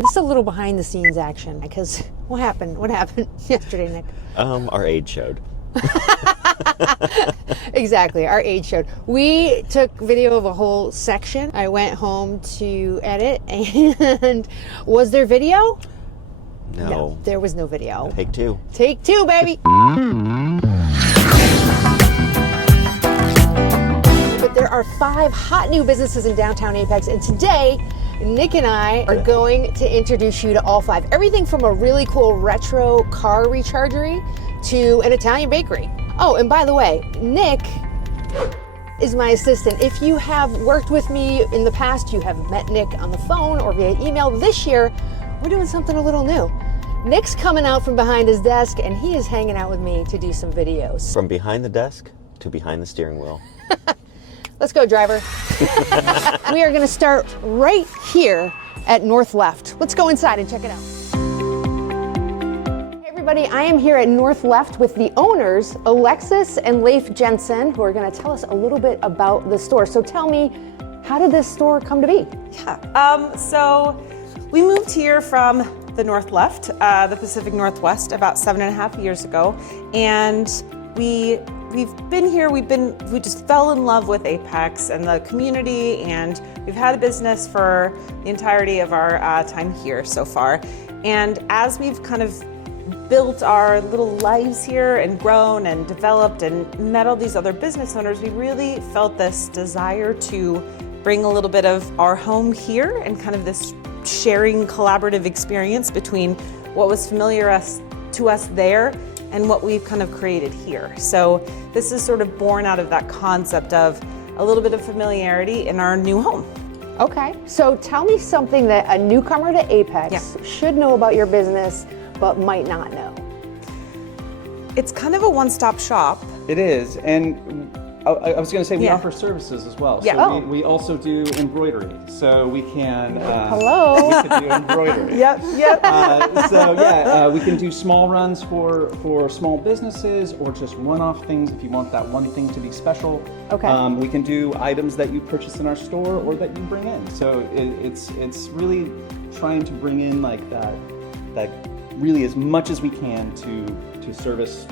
This is a little behind the scenes action because what happened yesterday, Nick? Our age showed. Exactly, our age showed. We took video of a whole section. I went home to edit, and was there video? No, there was no video. Take two. Take two, baby. But there are 5 hot new businesses in downtown Apex, and today Nick and I are going to introduce you to all 5. Everything from a really cool retro car rechargery to an Italian bakery. Oh, and by the way, Nick is my assistant. If you have worked with me in the past, you have met Nick on the phone or via email. This year, we're doing something a little new. Nick's coming out from behind his desk and he is hanging out with me to do some videos. From behind the desk to behind the steering wheel. Let's go, driver. We are gonna start right here at North Left. Let's go inside and check it out. Hey everybody, I am here at North Left with the owners, Alexis and Leif Jensen, who are gonna tell us a little bit about the store. So tell me, how did this store come to be? Yeah, so we moved here from the North Left, the Pacific Northwest, about 7.5 years ago. And we've been here, we just fell in love with Apex and the community, and we've had a business for the entirety of our time here so far. And as we've kind of built our little lives here and grown and developed and met all these other business owners, we really felt this desire to bring a little bit of our home here and kind of this sharing collaborative experience between what was familiar to us there and what we've kind of created here. So this is sort of born out of that concept of a little bit of familiarity in our new home. Okay, so tell me something that a newcomer to Apex should know about your business, but might not know. It's kind of a one-stop shop. It is, and I was going to say we offer services as well. Yeah. So we also do embroidery. So we can. Hello. We can do embroidery. Yep. We can do small runs for small businesses or just one-off things if you want that one thing to be special. Okay. We can do items that you purchase in our store or that you bring in. So it's really trying to bring in like that really as much as we can to service.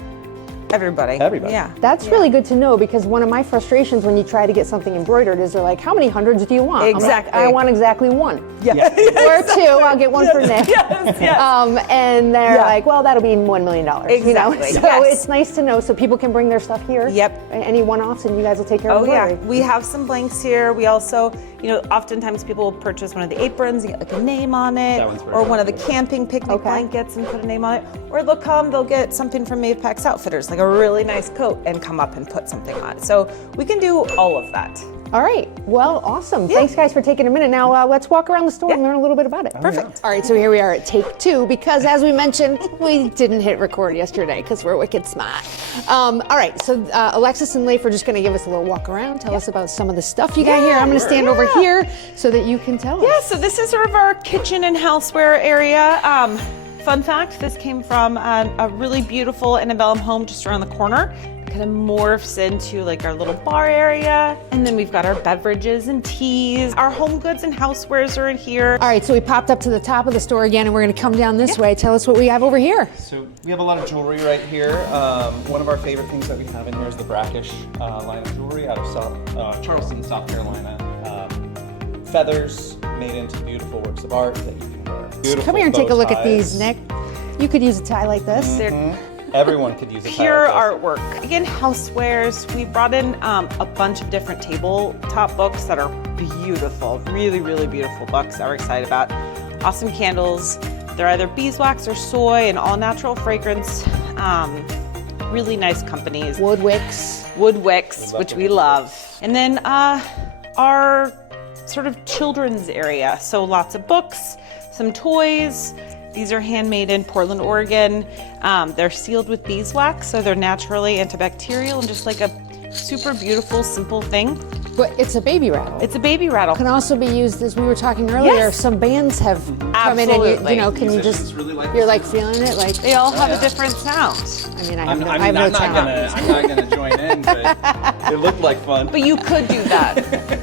Everybody. Yeah. That's really good to know, because one of my frustrations when you try to get something embroidered is they're like, how many hundreds do you want? Exactly. I'm like, I want exactly one. Yeah. Or 2, I'll get one for Nick. Yes. And they're like, well, that'll be $1 million. Exactly. You know? So it's nice to know so people can bring their stuff here. Yep. Any one-offs, and you guys will take care of it. Yeah. We have some blanks here. We also, oftentimes people will purchase one of the aprons and get like a name on it, or one of the camping picnic blankets and put a name on it. Or they'll get something from Apex Outfitters, like a really nice coat, and come up and put something on it. So we can do all of that. All right, well, awesome. Thanks guys for taking a minute. Now let's walk around the store and learn a little bit about it. Perfect. All right, so here we are at take 2, because as we mentioned, we didn't hit record yesterday because we're wicked smart. All right, so Alexis and Leif are just gonna give us a little walk around, tell us about some of the stuff you got here. I'm gonna stand over here so that you can tell us. Yeah, so this is sort of our kitchen and houseware area. Fun fact, this came from a really beautiful antebellum home just around the corner. It kind of morphs into like our little bar area. And then we've got our beverages and teas. Our home goods and housewares are in here. All right, so we popped up to the top of the store again, and we're gonna come down this way. Tell us what we have over here. So we have a lot of jewelry right here. One of our favorite things that we have in here is the brackish line of jewelry out of Charleston, South Carolina. Feathers made into beautiful works of art that you can wear. Beautiful Come here and take a look bow at these, ties. Nick. You could use a tie like this. Everyone could use a tie Pure like this. artwork. Again, housewares. We brought in a bunch of different tabletop books that are beautiful, really, really beautiful books that we're excited about. Awesome candles. They're either beeswax or soy and all natural fragrance. Really nice companies. Wood wicks. Wood wicks, which we love. And then our sort of children's area. So lots of books, some toys. These are handmade in Portland, Oregon. They're sealed with beeswax, so they're naturally antibacterial and just like a super beautiful, simple thing. But it's a baby rattle. It's a baby rattle. Can also be used, as we were talking earlier, Yes. Some bands have come in and Absolutely. can you just, Really like you're this like sound. feeling it? Like, They all have a different sound. I mean, I I'm have no not talent. I'm not gonna join in, but it looked like fun. But you could do that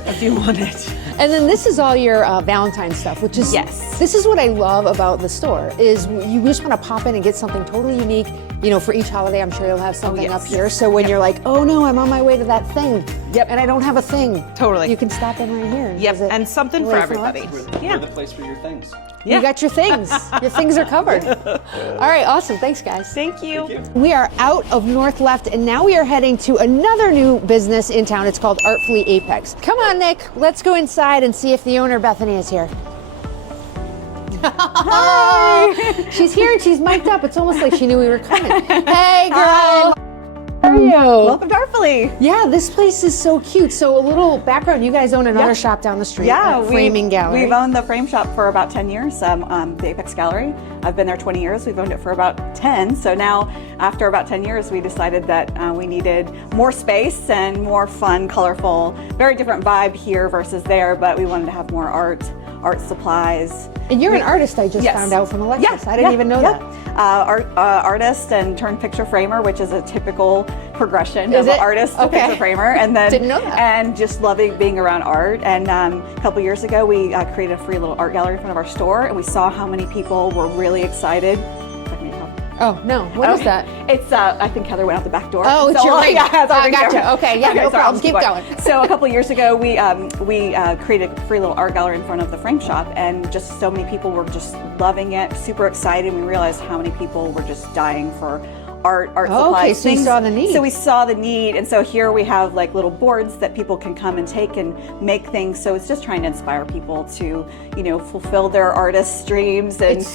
if you wanted. And then this is all your Valentine's stuff, which is, Yes. this is what I love about the store, is you just want to pop in and get something totally unique. You know, for each holiday, I'm sure you'll have something yes. up here. So when you're like, oh no, I'm on my way to that thing. Yep. And I don't have a thing. Totally. You can stop in right here. Yep, visit and something for away from everybody. Alexis. We're the place for your things. You got your things. Your things are covered. All right, awesome. Thanks, guys. Thank you. We are out of North Left, and now we are heading to another new business in town. It's called Artfully Apex. Come on, Nick. Let's go inside and see if the owner, Bethany, is here. Hi. She's here and she's mic'd up. It's almost like she knew we were coming. Hey, girl. How are you? Welcome to Artfully. Yeah, this place is so cute. So a little background, you guys own another shop down the street, Framing Gallery. We've owned the frame shop for about 10 years, the Apex Gallery. I've been there 20 years. We've owned it for about 10. So now, after about 10 years, we decided that we needed more space and more fun, colorful, very different vibe here versus there, but we wanted to have more art supplies. And you're an artist, I just found out from Alexis. I didn't even know that. Artist and turned picture framer, which is a typical progression of an artist to picture framer, and then didn't know that. And just loving being around art. And a couple years ago, we created a free little art gallery in front of our store, and we saw how many people were really excited. Oh, no. What is that? It's, I think Heather went out the back door. Oh, it's your ring. Yeah, it's our ring gotcha. camera. Okay, yeah, no problem. Keep going. So a couple years ago, we created a free little art gallery in front of the frame shop, and just so many people were just loving it, super excited. We realized how many people were just dying for art supplies. Okay, so you saw the need. So we saw the need, and so here we have like little boards that people can come and take and make things. So it's just trying to inspire people to, you know, fulfill their artist dreams and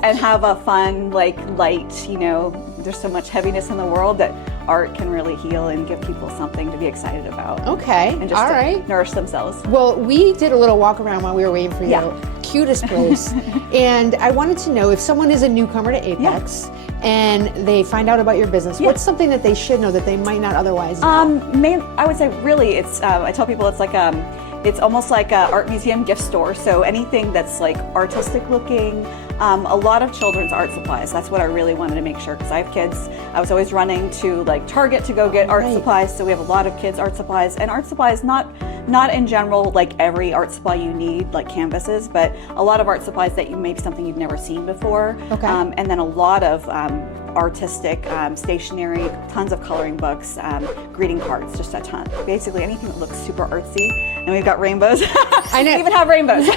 have a fun, like, light, you know, there's so much heaviness in the world that art can really heal and give people something to be excited about. Okay, And just to nourish themselves. Well, we did a little walk around while we were waiting for you. Yeah. Cutest place. And I wanted to know if someone is a newcomer to Apex and they find out about your business, what's something that they should know that they might not otherwise know? I would say really it's, I tell people it's like, it's almost like an art museum gift store. So anything that's like artistic looking, a lot of children's art supplies. That's what I really wanted to make sure, because I have kids. I was always running to like Target to go get art supplies. So we have a lot of kids' art supplies, and art supplies not in general like every art supply you need, like canvases, but a lot of art supplies that you maybe something you've never seen before. Okay. And then a lot of artistic stationery, tons of coloring books, greeting cards, just a ton. Basically anything that looks super artsy. And we've got rainbows. I know. We even have rainbows.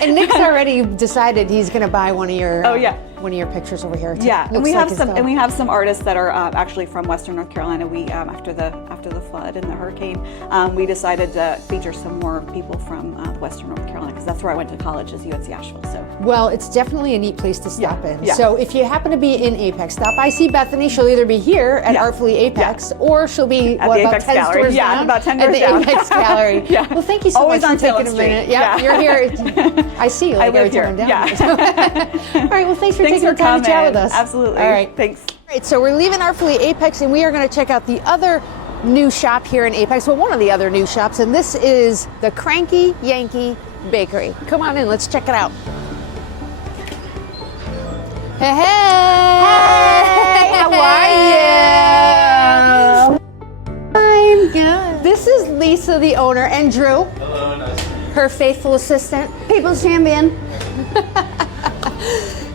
And Nick's already decided he's going to buy one of your one of your pictures over here. Yeah, and we have some artists that are actually from Western North Carolina. We after the flood and the hurricane, we decided to feature some more people from Western North Carolina, because that's where I went to college, is UNC Asheville. So well, it's definitely a neat place to stop in. Yeah. So if you happen to be in Apex, stop by, see Bethany. She'll either be here at Artfully Apex, or she'll be at the about Apex 10 Gallery. stores down About 10 at doors the down. Apex Gallery. Well, thank you so Always much on for taking a Taylor minute. Street. Yeah, you're here. I see you like every time I'm down. All right, well, thanks for taking the time to chat with us. Absolutely. All right, thanks. All right, so we're leaving Artfully Apex, and we are going to check out the other new shop here in Apex. Well, one of the other new shops, and this is the Cranky Yankee Bakery. Come on in, let's check it out. Hey, hey! How are you? I'm good. This is Lisa, the owner, and Drew. Hello, nice to meet you. Her faithful assistant. People's champion.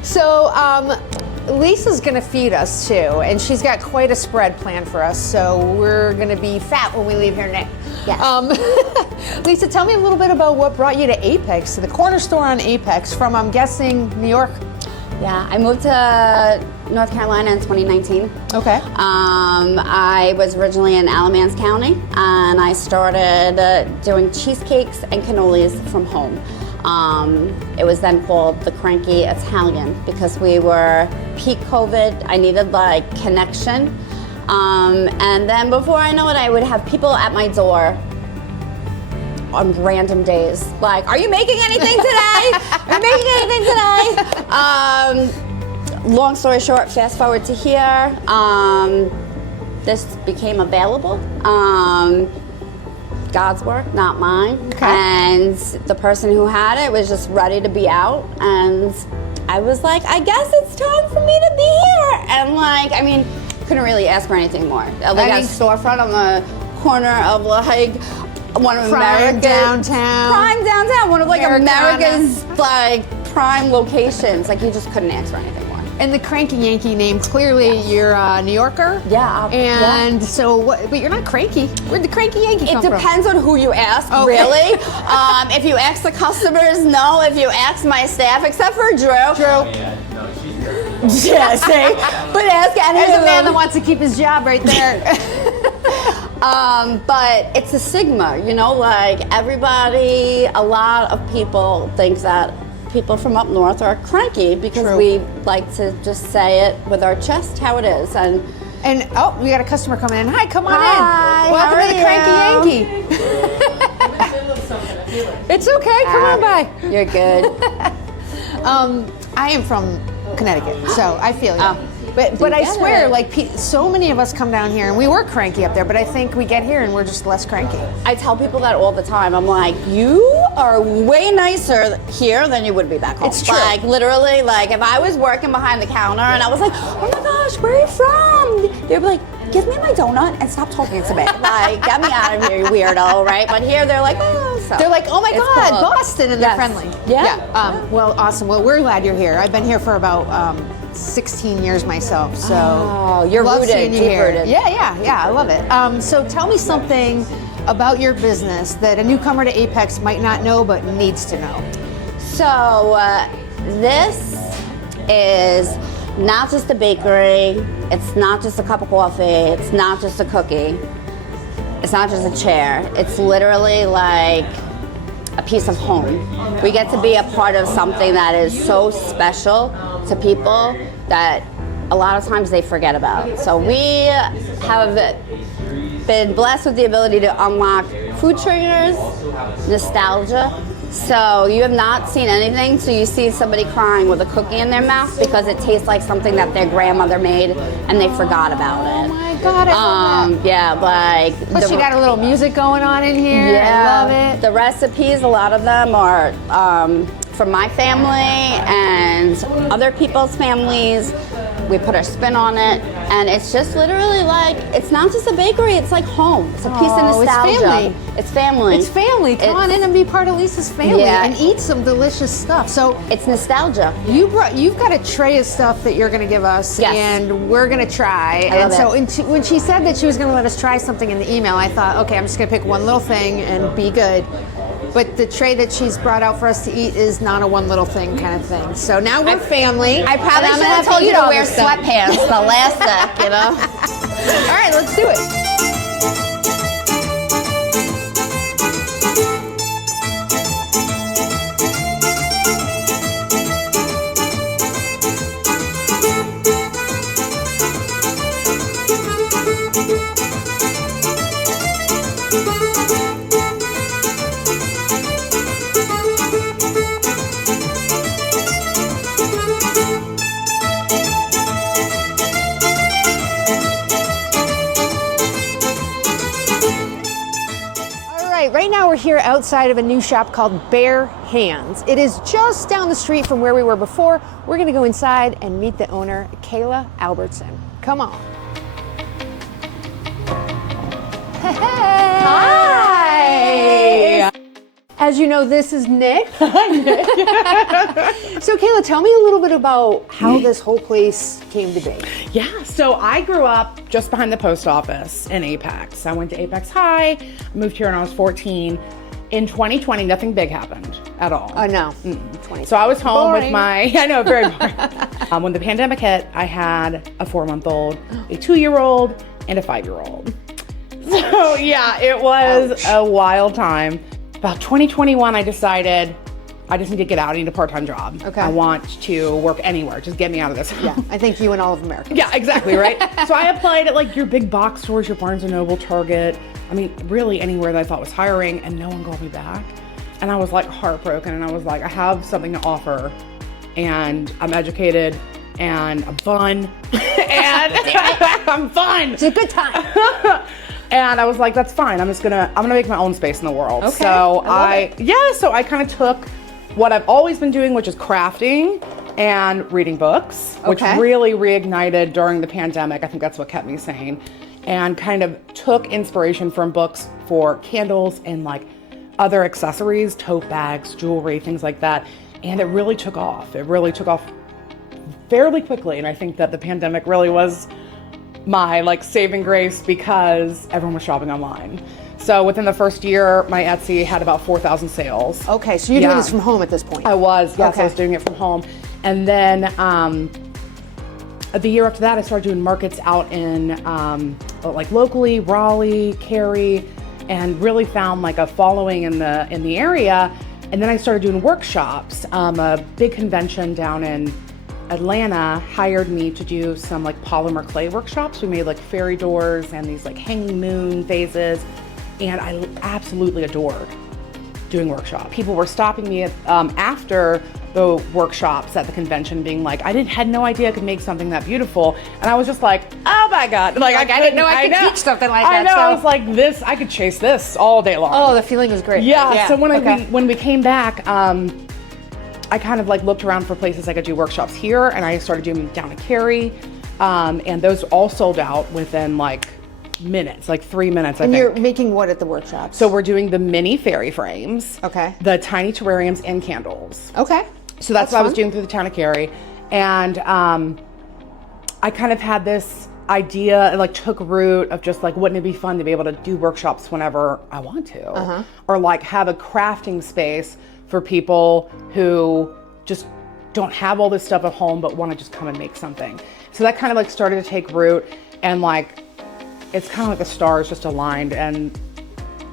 So, Lisa's gonna feed us too, and she's got quite a spread planned for us, so we're gonna be fat when we leave here, Nick. Yes. Lisa, tell me a little bit about what brought you to Apex, to the corner store on Apex from, I'm guessing, New York? Yeah, I moved to North Carolina in 2019. Okay. I was originally in Alamance County, and I started doing cheesecakes and cannolis from home. It was then called the Cranky Italian, because we were peak COVID. I needed like connection. And then before I know it, I would have people at my door on random days, like, are you making anything today? Are you making anything today? Long story short, fast forward to here, this became available. God's work, not mine. Okay. And the person who had it was just ready to be out, and I was like, I guess it's time for me to be here. And like, I mean, couldn't really ask for anything more. Like a storefront on the corner of like one of Prime America's downtown. prime downtown, one of like Americana. America's like prime locations. Like you just couldn't ask for anything more. And the Cranky Yankee name, clearly you're a New Yorker. Yeah, And so, what, but you're not cranky. Where'd the Cranky Yankee come It from? depends on who you ask, Okay. really. If you ask the customers, no. If you ask my staff, except for Drew. Yeah, see? But ask any There's of a man that them. wants to keep his job right there. But it's a stigma, you know, like everybody, a lot of people think that people from up north are cranky because True. we like to just say it with our chest how it is. And Oh, we got a customer coming in. Hi, come on Hi, in. Welcome how to the are Cranky Yankee. It's okay. Come on by. you're good. I am from Connecticut, so I feel you. Oh. But I get swear, it. like so many of us come down here, and we were cranky up there. But I think we get here and we're just less cranky. I tell people that all the time. I'm like, you are way nicer here than you would be back home. It's true. Like literally, like if I was working behind the counter and I was like, oh my gosh, where are you from? They'd be like, give me my donut and stop talking to me. Like, get me out of here, you weirdo, right? But here they're like, oh, so. They're like, oh my It's God, cool. Boston, and they're Yes. friendly. Yeah. Well, awesome. Well, we're glad you're here. I've been here for about 16 years myself, so Oh, you're love rooted, seeing you deep here. rooted. Yeah, I love it. So tell me something about your business that a newcomer to Apex might not know but needs to know. So this is not just a bakery. It's not just a cup of coffee. It's not just a cookie. It's not just a chair. It's literally like a piece of home. We get to be a part of something that is so special to people that a lot of times they forget about. So we have been blessed with the ability to unlock food triggers, nostalgia. So you have not seen anything till you see somebody crying with a cookie in their mouth because it tastes like something that their grandmother made and they forgot about it. Oh my God, I love that. Yeah, like Plus, you got a little music going on in here. I love it. the recipes, a lot of them are from my family and other people's families. We put our spin on it, and it's just literally like, it's not just a bakery, it's like home. It's a piece of Oh, it's nostalgia. family. It's family. It's family. Come on in and be part of Lisa's family Yeah. and eat some delicious stuff. So It's nostalgia. you've got a tray of stuff that you're going to give us, Yes. and we're going to try. I love When she said that she was going to let us try something in the email, I thought, okay, I'm just going to pick one little thing and be good. But the tray that she's brought out for us to eat is not a one little thing kind of thing. So now we're family. I probably and I'm should gonna have told you eat to all wear this stuff. sweatpants the last sec, you know? All right, let's do it. Right now we're here outside of a new shop called Bare Hands. It is just down the street from where we were before. We're gonna go inside and meet the owner, Kayla Albertson. Come on. Hi! As you know, this is Nick. Hi, Nick. So Kayla, tell me a little bit about how this whole place came to be. Yeah, so I grew up just behind the post office in Apex. I went to Apex High, moved here when I was 14. In 2020, nothing big happened at all. Oh no, 20. So I was home Boring. with my, I know, very boring. When the pandemic hit, I had a 4-month-old, a 2-year-old, and a 5-year-old. So yeah, it was a wild time. About 2021, I decided I just need to get out. I need a part-time job. Okay. I want to work anywhere. Just get me out of this house. Yeah, I think you and all of America. Yeah, exactly, right? So I applied at like your big box stores, your Barnes & Noble, Target. I mean, really anywhere that I thought was hiring, and no one called me back. And I was like heartbroken, and I was like, I have something to offer, and I'm educated, and I'm fun, and I'm fun. It's a good time. And I was like, that's fine. I'm gonna make my own space in the world. Okay, So I love so I kind of took what I've always been doing, which is crafting and reading books, which Okay. really reignited during the pandemic. I think that's what kept me sane. And kind of took inspiration from books for candles and like other accessories, tote bags, jewelry, things like that. And it really took off. It really took off fairly quickly. And I think that the pandemic really was my like saving grace because everyone was shopping online. So within the first year, my Etsy had about 4,000 sales. Okay, so you're doing this from home at this point? I was, yes, Okay. I was doing it from home. And then the year after that, I started doing markets out in like locally, Raleigh, Cary, and really found like a following in the area. And then I started doing workshops. A big convention down in Atlanta hired me to do some like polymer clay workshops. We made like fairy doors and these like hanging moon vases. And I absolutely adored doing workshops. People were stopping me after the workshops at the convention being like, I had no idea I could make something that beautiful. And I was just like, oh my God. Like I didn't know I could teach something like that. I know, so. I was like this, I could chase this all day long. Oh, the feeling was great. Yeah, so Okay. when we came back, I kind of like looked around for places I could do workshops here, and I started doing down in Cary, and those all sold out within like minutes, like 3 minutes, I And think. you're making what at the workshops? So we're doing the mini fairy frames, Okay. the tiny terrariums, and candles. Okay. So that's what I was fun. doing through the town of Cary. And I kind of had this idea, it like took root of just like, wouldn't it be fun to be able to do workshops whenever I want to? Or like have a crafting space for people who just don't have all this stuff at home but want to just come and make something. So that kind of like started to take root, and like, it's kind of like the stars just aligned and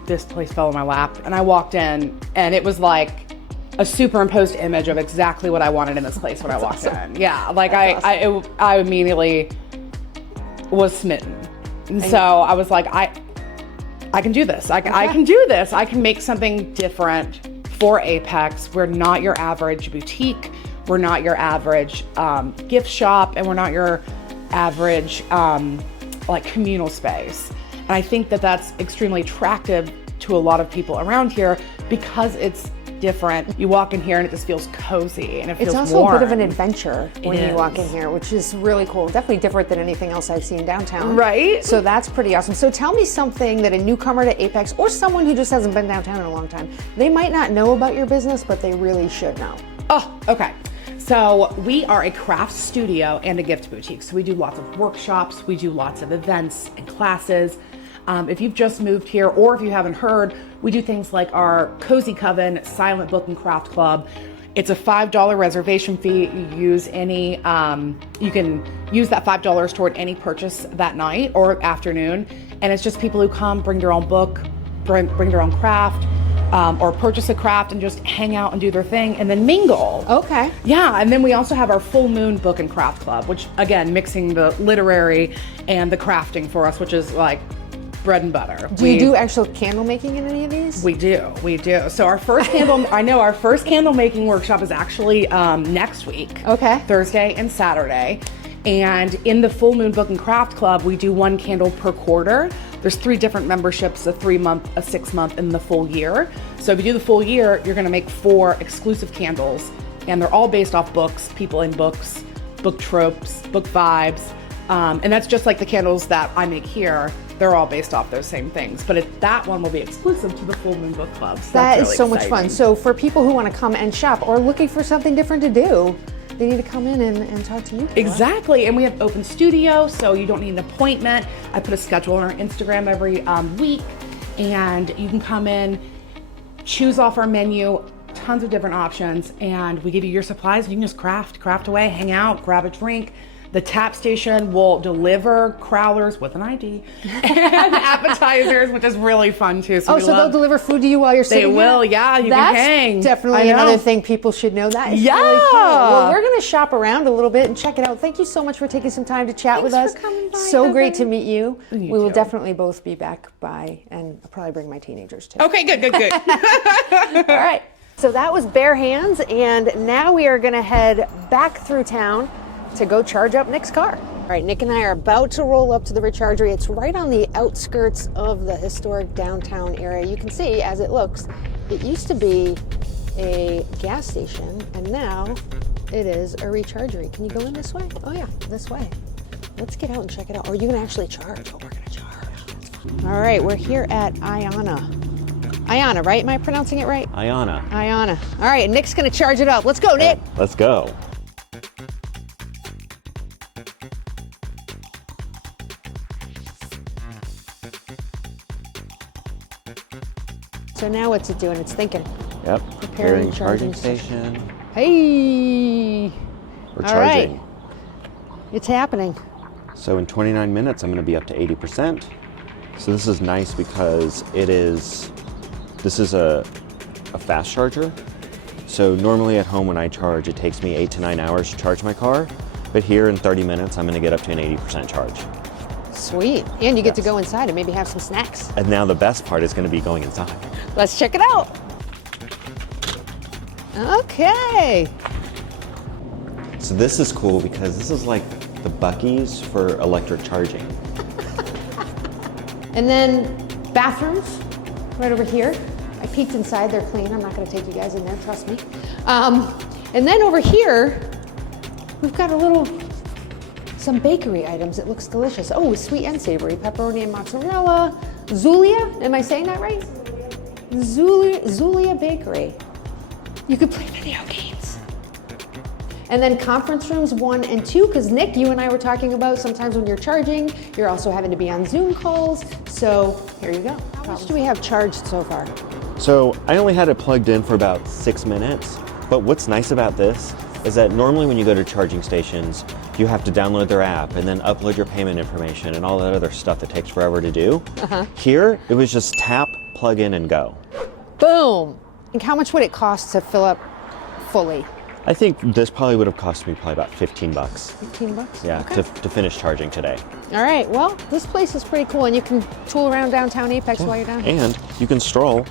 this place fell in my lap. And I walked in and it was like a superimposed image of exactly what I wanted in this place when I walked in. Yeah, like I immediately was smitten. And so I was like, I can do this. I can do this. I can make something different for Apex. We're not your average boutique. We're not your average gift shop, and we're not your average like communal space. And I think that that's extremely attractive to a lot of people around here because it's different. You walk in here and it just feels cozy and it feels warm. It's also a bit of an adventure when It you walk in is. here, which is really cool. Definitely different than anything else I've seen downtown. Right? So that's pretty awesome. So tell me something that a newcomer to Apex or someone who just hasn't been downtown in a long time, they might not know about your business, but they really should know. Oh, okay. So we are a craft studio and a gift boutique. So we do lots of workshops, we do lots of events and classes. If you've just moved here, or if you haven't heard, we do things like our Cozy Coven Silent Book and Craft Club. It's a $5 reservation fee. You use any, you can use that $5 toward any purchase that night or afternoon. And it's just people who come, bring their own book, bring their own craft, or purchase a craft and just hang out and do their thing and then mingle. Okay. Yeah, and then we also have our Full Moon Book and Craft Club, which again, mixing the literary and the crafting for us, which is like bread and butter. Do you do actual candle making in any of these? We do. So our first our first candle making workshop is actually next week. Okay. Thursday and Saturday. And in the Full Moon Book and Craft Club, we do one candle per quarter. There's 3 different memberships, a 3-month, a 6-month, and the full year. So if you do the full year, you're gonna make 4 exclusive candles, and they're all based off books, people in books, book tropes, book vibes. And that's just like the candles that I make here. They're all based off those same things, but that one will be exclusive to the Full Moon Book Club. So That that's is really so much fun. exciting. So for people who want to come and shop or looking for something different to do, they need to come in and talk to you, Kayla. Exactly, and we have open studio, so you don't need an appointment. I put a schedule on our Instagram every week, and you can come in, choose off our menu, tons of different options, and we give you your supplies, and you can just craft away, hang out, grab a drink. The tap station will deliver crowlers with an ID and appetizers, which is really fun too. Oh, so they'll deliver food to you while you're sitting here? will, yeah, you can hang. That's definitely I know. another thing people should know. That is Yeah. really cool. Well, we're going to shop around a little bit and check it out. Thank you so much for taking some time to chat with us. Thanks for coming by, So great Heather. to meet you. You We will too. definitely both be back by, and I'll probably bring my teenagers too. Okay, good. All right. So that was Bare Hands, and now we are going to head back through town to go charge up Nick's car. All right, Nick and I are about to roll up to the rechargery. It's right on the outskirts of the historic downtown area. You can see, as it looks, it used to be a gas station, and now it is a rechargery. Can you go in this way? Oh yeah, this way. Let's get out and check it out. Or are you gonna actually charge? Oh, we're gonna charge. That's fine. All right, we're here at iONNA. iONNA, right? Am I pronouncing it right? iONNA. iONNA. All right, Nick's gonna charge it up. Let's go, Nick. Let's go. So now what's it doing? It's thinking. Yep. Preparing charging charging station. Hey. We're All charging. right. It's happening. So in 29 minutes, I'm going to be up to 80%. So this is nice because this is a fast charger. So normally at home when I charge, it takes me 8 to 9 hours to charge my car. But here in 30 minutes, I'm going to get up to an 80% charge. Sweet. And you get to Yes. go inside and maybe have some snacks. And now the best part is going to be going inside. Let's check it out. Okay. So this is cool because this is like the Buc-ee's for electric charging. And then bathrooms right over here. I peeked inside, they're clean. I'm not gonna take you guys in there, trust me. And then over here, we've got some bakery items. It looks delicious. Oh, sweet and savory, pepperoni and mozzarella. Zulia, am I saying that right? Zulia Bakery. You could play video games. And then conference rooms 1 and 2, because Nick, you and I were talking about sometimes when you're charging, you're also having to be on Zoom calls. So here you go. How much do we have charged so far? So I only had it plugged in for about 6 minutes. But what's nice about this is that normally when you go to charging stations, you have to download their app and then upload your payment information and all that other stuff that takes forever to do. Here, it was just tap, plug in, and go. Boom. And how much would it cost to fill up fully? I think this probably would have cost me probably about 15 bucks. 15 bucks? Yeah, Okay. to finish charging today. All right, well, this place is pretty cool, and you can tool around downtown Apex while you're down here. And you can stroll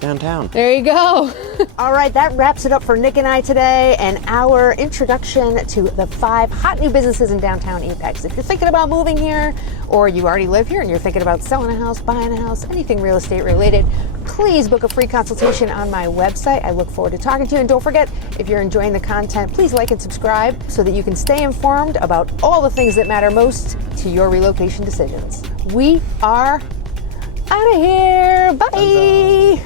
downtown. There you go. All right, that wraps it up for Nick and I today and our introduction to the 5 hot new businesses in downtown Apex. If you're thinking about moving here, or you already live here and you're thinking about selling a house, buying a house, anything real estate related, please book a free consultation on my website. I look forward to talking to you. And don't forget, if you're enjoying the content, please like and subscribe so that you can stay informed about all the things that matter most to your relocation decisions. We are out of here. Bye.